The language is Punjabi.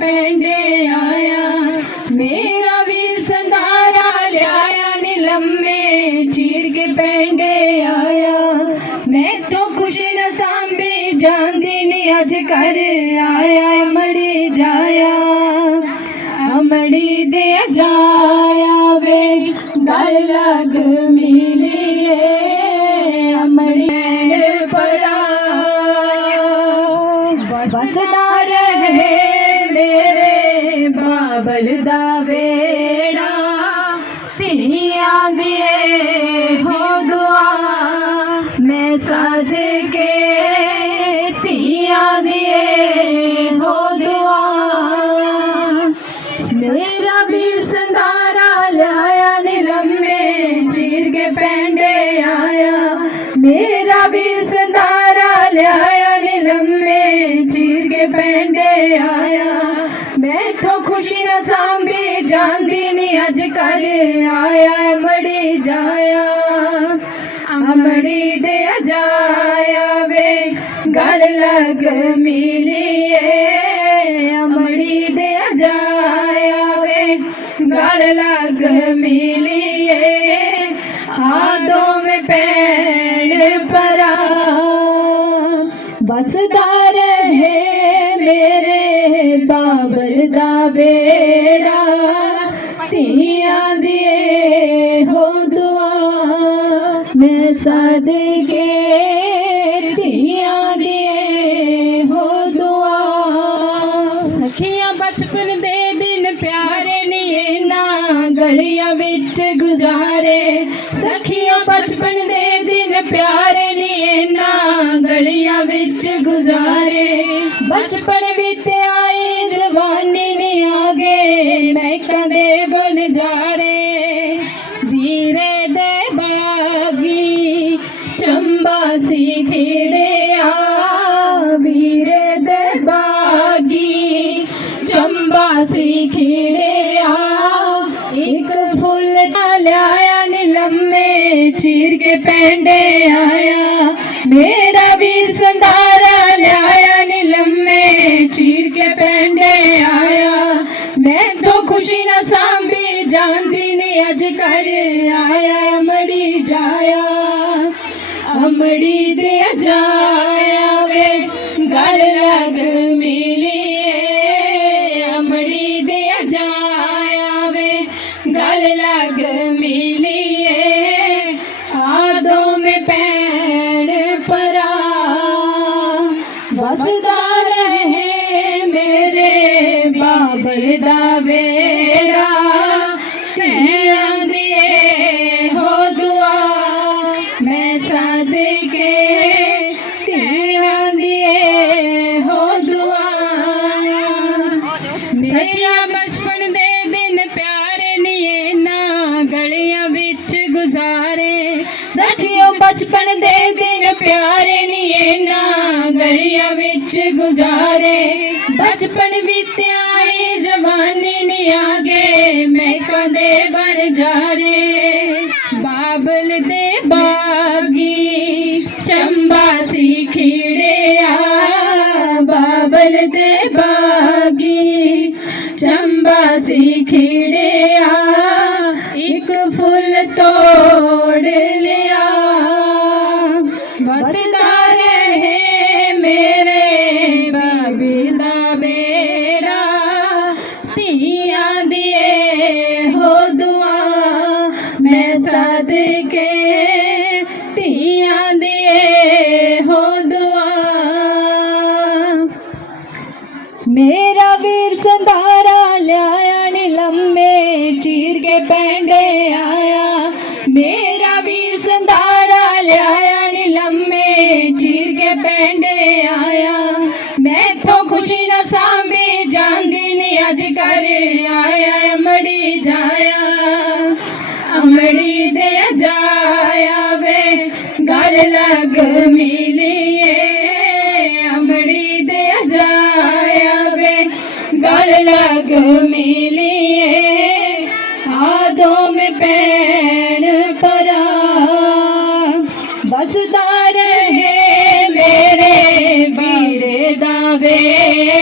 ਪੈਂਡੇ ਆਇਆ, ਮੇਰਾ ਵੀਰ ਸੰਧਾਰਾ ਲਿਆਇਆ ਨੀ ਲੰਮੇ ਚੀਰ ਕੇ ਪੈਂਡੇ ਆਇਆ। ਮੈਂ ਤੋਂ ਕੁਛ ਨਾ ਸਾਂਭੀ, ਜਾਂਦੀ ਨੀ ਅੱਜ ਘਰ ਆਇਆ ਮੜੀ ਜਾਇਆ। ਅਮੜੀ ਦੇ ਜਾਇਆ ਵੇ ਗਲ ਲਗ ਮਿਲੀਏ, ਅਮੜੀ ਪਰਾ ਬਸਦਾ ਰਹੇ ਮੇਰੇ ਬਾਬਲ ਦਾ ਵੇੜਾ ਧੀਆਂ ਦੀਏ ਹੋ ਦੁਆ ਮੈਂ ਸਦਕੇ ਧੀਆਂ ਦੀਏ ਹੋ ਦੁਆ ਮੇਰਾ ਵੀਰ ਸੰਧਾਰਾ ਲਾਇਆ ਨੀ ਲੰਮੇ ਜਾਂਦੀ ਅੱਜ ਕਰ ਆਇਆ ਮੜੀ ਜਾਇਆ, ਅਮੜੀ ਦੇ ਜਾਇਆ ਵੇ, ਗਲ ਲਗ ਮਿਲੀਏ, ਅਮੜੀ ਦੇ ਜਾਇਆ ਵੇ, ਗਲ ਲਗ ਮਿਲੀਏ, ਆ ਦੋਵੇਂ ਪੈਣ ਪਰਾ ਬਸਦਾ ਰਹੇ ਮੇਰੇ ਬਾਬਰ ਦਾ ਬੇੜਾ ਧੀਆਂ ਦੀ ਹੋ ਦੁਆ ਮੈਂ ਸਦਕੇ ਧੀਆਂ ਦੇ ਹੋ ਦੁਆ ਸਖੀਆਂ ਬਚਪਨ ਦੇ ਦਿਨ ਪਿਆਰੇ ਨੀ ਇਹਨਾਂ ਗਲੀਆਂ ਵਿੱਚ ਗੁਜ਼ਾਰੇ। ਸਖੀਆਂ ਬਚਪਨ ਦੇ ਦਿਨ ਪਿਆਰੇ ਨੀ ਇਹਨਾਂ ਗਲੀਆਂ ਵਿੱਚ ਗੁਜ਼ਾਰੇ। ਬਚਪਨ ਵਿੱਚ ਆਈ ਜਵਾਨੀ ਨੀ ਆ ਮੈਂ ਕਦੇ ਚੰਬਾ ਸੀ ਇੱਕ ਫੁੱਲ ਨਾ ਲਿਆਇਆ ਨੀ ਚੀਰ ਕੇ ਪੈਂਡੇ ਆਇਆ। ਮੇਰਾ ਵੀਰ ਸੰਧਾਰਾ ਲਿਆਇਆ ਨੀ ਚੀਰ ਕੇ ਪੈਂਡੇ ਆਇਆ। ਮੈਂ ਤੋਂ ਖੁਸ਼ੀ ਨਾ ਸਾਂਭੀ, ਜਾਂਦੀ ਨੀ ਅੱਜ ਕਰ ਆਇਆ। ਮੜੀ ਜਾਇਆ, ਅਮੜੀ ਦੇ ਜਾਇਆ ਵੇ। ਗਲ ਲਗ ਮਿਲੀਏ ਲਗ ਮਿਲੀਏ ਆ ਦੋਵੇਂ ਪੈਣ ਪਰਾ ਵਸਦਾ ਰਹੇ ਮੇਰੇ ਬਾਬਲ ਦਾ ਵੇੜਾ ਧੀਆਂ ਦੀਏ ਹੋ ਦੁਆ ਮੈਂ ਬਚਪਨ ਦੇ ਦਿਨ ਪਿਆਰੇ ਨੀ ਨਾ ਗਲੀਆਂ ਵਿੱਚ ਗੁਜ਼ਾਰੇ। ਬਚਪਨ ਵਿੱਚ ਆਈ ਜਵਾਨੀ ਨੀ ਆ ਗਏ ਮੈਂ ਕਦੇ ਬਣ ਜਾਰੇ। ਬਾਬਲ ਦੇ ਬਾਗੀ, ਚੰਬਾ ਸੀ ਖੀੜਿਆ। ਬਾਬਲ ਦੇ ਸਦਕੇ ਧੀਆਂ ਦੇ ਹੋ ਦੁਆ। ਮੇਰਾ ਵੀਰ ਸੰਧਾਰਾ ਲਿਆਇਆ ਨੀ ਲੰਮੇ ਚੀਰ ਕੇ ਪੈਂਡੇ ਆਇਆ। ਮੇਰਾ ਵੀਰ ਸੰਧਾਰਾ ਲਿਆਇਆ ਨੀ ਲੰਮੇ ਚੀਰ ਕੇ ਪੈਂਡੇ ਆਇਆ। ਮੈਂ ਤੋਂ ਖੁਸ਼ੀ ਨਾ ਸਾਂਭੀ ਜਾਂਦੀ ਨੀ ਅੱਜ ਕਰ ਆਇਆ ਮੜੀ ਜਾਇਆ। ਨਾਲ ਲੱਗ ਮਿਲੀਏ, ਅਮੜੀ ਦੇ ਜਾਇਆ ਵੇ ਗਲ ਲੱਗ ਮਿਲੀਏ, ਆਦੋਂ ਮੇ ਪੈਣ ਪਰਾ ਬਸਦਾ ਰਹੇ ਮੇਰੇ ਵੀਰੇ ਦਾ ਵੇ।